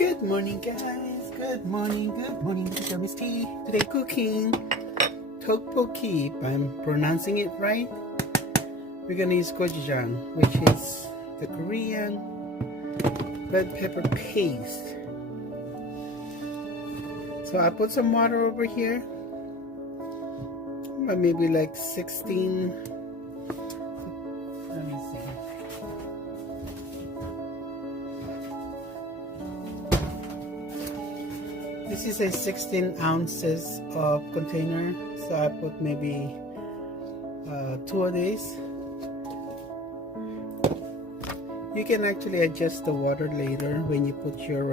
Good morning, guys. Good morning. This is Miss T. Today cooking Tteokbokki, if I'm pronouncing it right. We're gonna use gochujang, which is the Korean red pepper paste. So I put some water over here, maybe like 16. Let me see. This is a 16 ounces of container, so I put maybe 2 of these. You can actually adjust the water later when you put your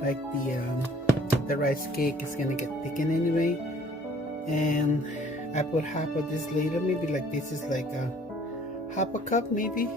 like the rice cake is gonna get thickened anyway. And I put half of this later, maybe like this is like a half a cup maybe.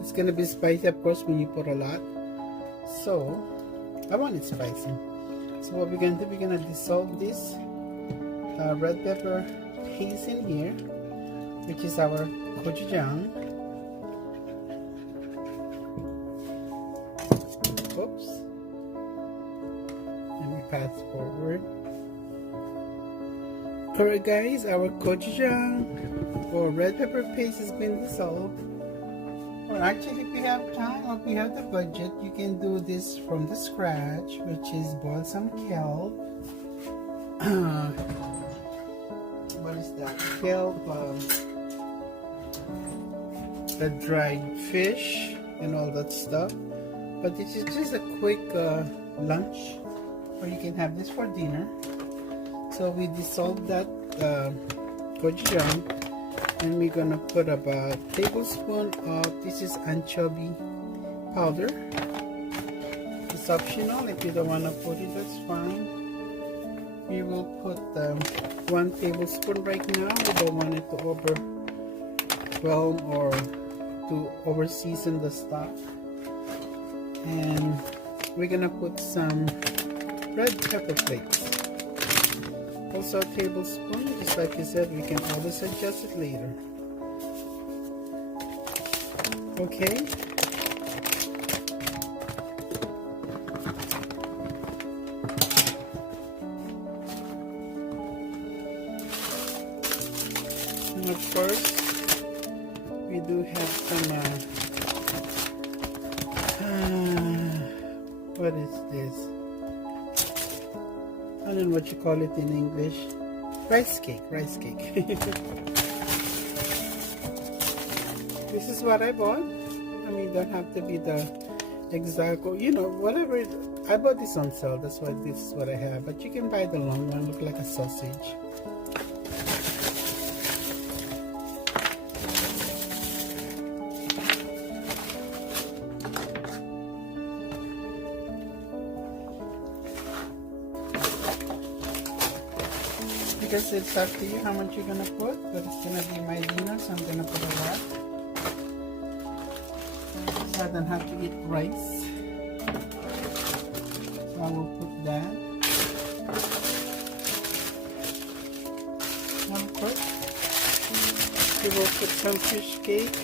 It's gonna be spicy, of course, when you put a lot. So I want it spicy. So what we're gonna do, we're gonna dissolve this red pepper paste in here, which is our gochujang. Oops. Let me pass forward. Alright guys, our gochujang or red pepper paste has been dissolved. Or actually, if you have time or if you have the budget, you can do this from the scratch, which is boil some kelp. What is that? Kelp, the dried fish and all that stuff. But this is just a quick lunch, or you can have this for dinner. So we dissolve that gochujang, and we're gonna put about a tablespoon of this is anchovy powder. It's optional. If you don't want to put it, that's fine. We will put 1 tablespoon right now. We don't want it to overwhelm or to over season the stock. And we're gonna put some red pepper flakes. Also a tablespoon, just like you said, we can always adjust it later. Okay. And of course, we do have some, what is this? I don't know what you call it in English. Rice cake. This is what I bought. I mean, don't have to be the exact, you know, whatever. I bought this on sale. That's why this is what I have. But you can buy the long one. Look like a sausage. Because it's up to you how much you're gonna put, but it's gonna be my dinner, so I'm gonna put a lot. So I don't have to eat rice. So I will put that. Of course, we will put some fish cake.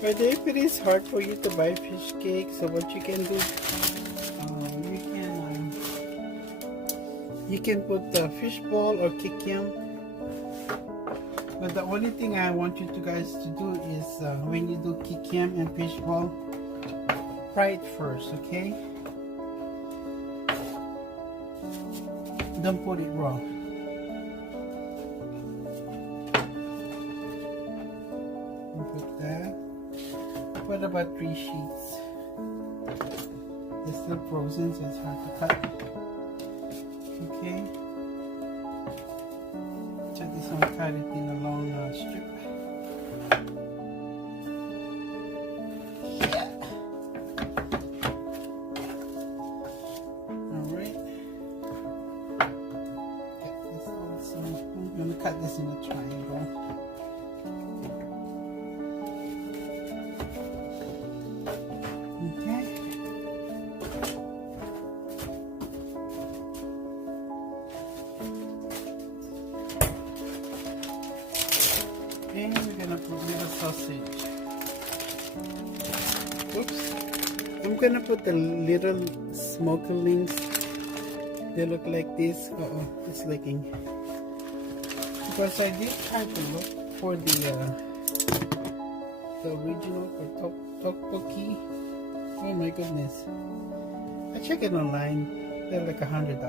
But if it is hard for you to buy fish cake, so what you can do, you can put the fish ball or kikiam. But the only thing I want you guys to do is when you do kikiam and fish ball, fry it first, okay? Don't put it raw. Put that. Put about 3 sheets. It's still frozen, so it's hard to cut. Okay, so this one, cut it in a long strip. Yeah. All right. Get this also. I'm gonna cut this in a triangle. Okay. And we're gonna put little sausage. Oops. I'm gonna put the little smoky links. They look like this. Uh-oh, it's leaking. Because I did try to look for the original for Tteokbokki. Oh my goodness. I checked it online. They're like $100.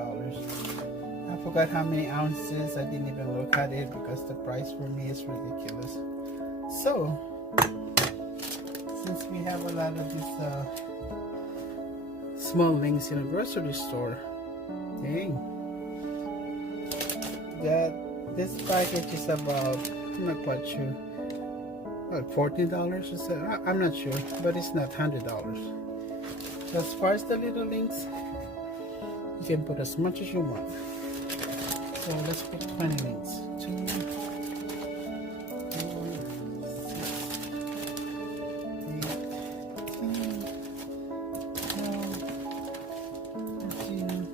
I forgot how many ounces. I didn't even look at it because the price for me is ridiculous. So, since we have a lot of these small links in a grocery store, dang, this package is about, I'm not quite sure, like $14 or so. I'm not sure, but it's not $100. So as far as the little links, you can put as much as you want. So let's put 20 links. 2, 4, 6, 8, 10, 12, 13,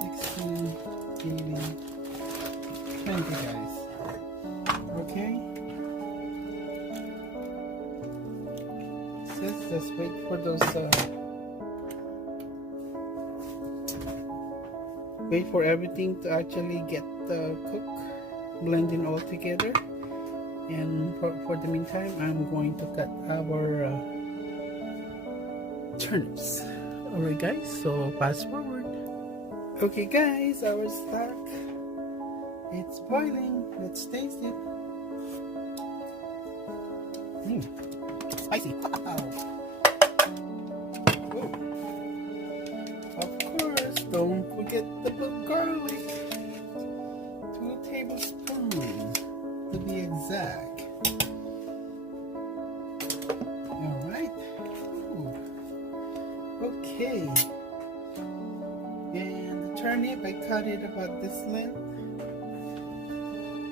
16, 18, 20 guys. Okay? Let's wait for those wait for everything to actually get cooked, blending all together. And for the meantime, I'm going to cut our turnips. Alright guys, so fast forward. Okay guys, our stock, it's boiling. Let's taste it. Spicy. Wow. Of course, don't forget the garlic. 2 tablespoons to be exact. Alright. Okay. And the turnip, I cut it about this length.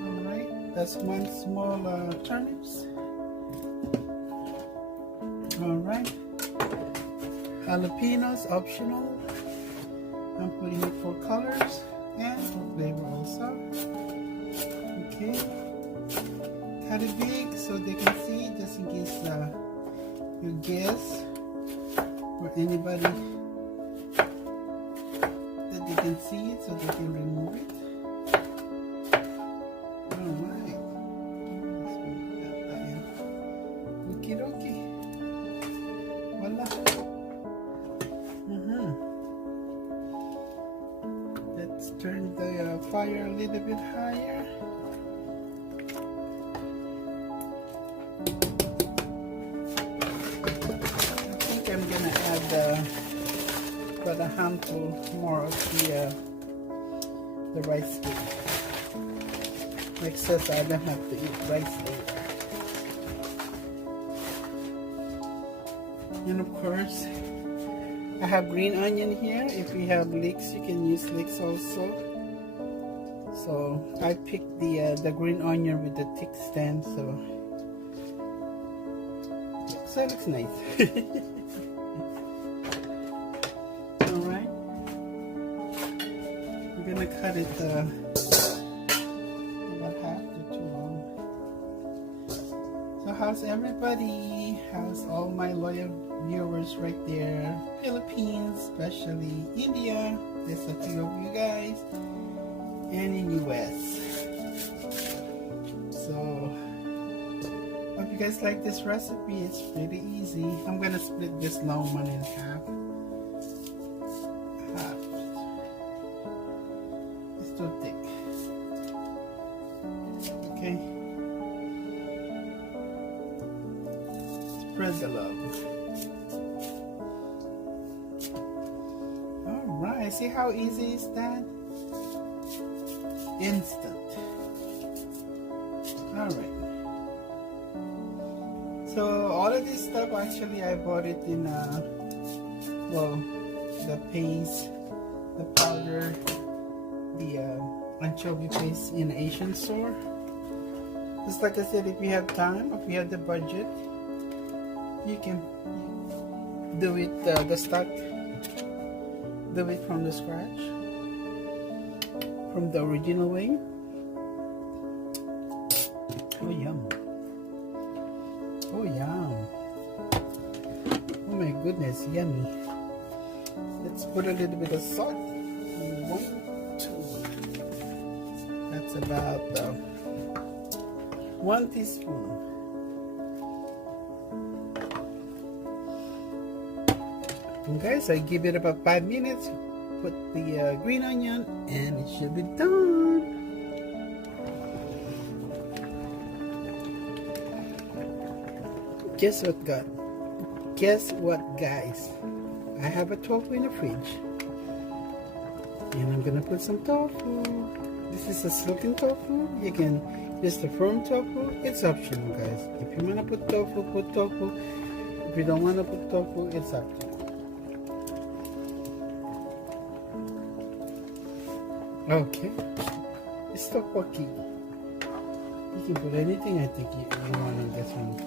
Alright. That's 1 small turnips. Alright, jalapenos optional. I'm putting it for colors and for flavor also. Okay, cut it big so they can see, just in case your guests or anybody that they can see it, so they can remove it. Alright, okie dokie. Voila. Let's turn the fire a little bit higher. I think I'm gonna add about a handful more of the rice cake. Like says, I don't have to eat rice later. And of course, I have green onion here. If you have leeks, you can use leeks also. So I picked the green onion with the thick stem, so it looks nice. All right, we're gonna cut it about half to too long. So how's everybody? How's all my loyal viewers right there? Philippines, especially India. There's a few of you guys, and in US. So hope you guys like this recipe. It's pretty easy. I'm gonna split this long one in half. It's too thick. Okay. Spread the love. Alright, see how easy is that? Instant. Alright. So all of this stuff, actually I bought it in well, the paste, the powder, the anchovy paste in an Asian store. Just like I said, if you have time, if you have the budget, you can do it the stock, do it from the scratch, from the original way. Oh yum. Oh yum. goodness, yummy. Let's put a little bit of salt. 1, 2. That's about 1 teaspoon. And guys, I give it about 5 minutes. Put the green onion, and it should be done. Guess what, guys? I have a tofu in the fridge, and I'm gonna put some tofu. This is a silken tofu. You can use the firm tofu. It's optional, guys. If you wanna put tofu, put tofu. If you don't wanna put tofu, it's optional. Okay, it's tteokbokki. You can put anything I think you want on this one.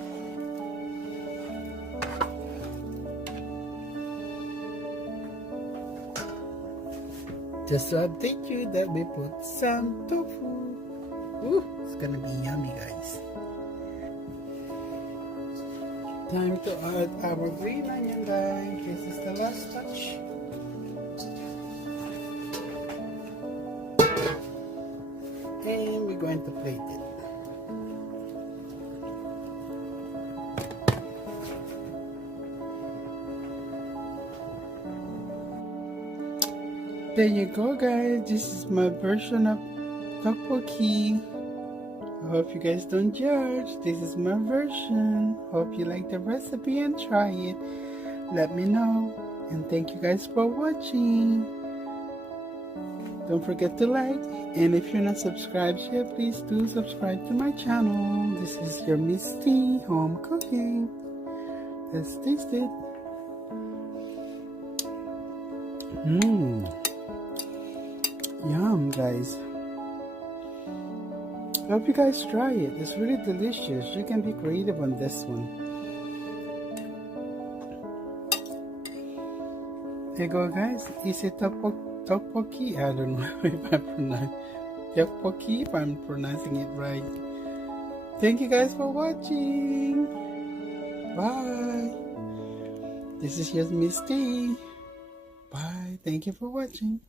Just to update you that we put some tofu. Ooh, it's gonna be yummy, guys. Time to add our green onion, guys. This is the last touch. And we're going to plate it. There you go, guys. This is my version of tteokbokki. I hope you guys don't judge. This is my version. Hope you like the recipe and try it. Let me know. And thank you guys for watching. Don't forget to like. And if you're not subscribed yet, please do subscribe to my channel. This is your Miss T home cooking. Let's taste it. Yum, guys. I hope you guys try it. It's really delicious. You can be creative on this one. There you go, guys. Is it tteokbokki? I don't know if I pronounce tteokbokki, if I'm pronouncing it right. Thank you guys for watching. Bye. This is just Miss T. Bye. Thank you for watching.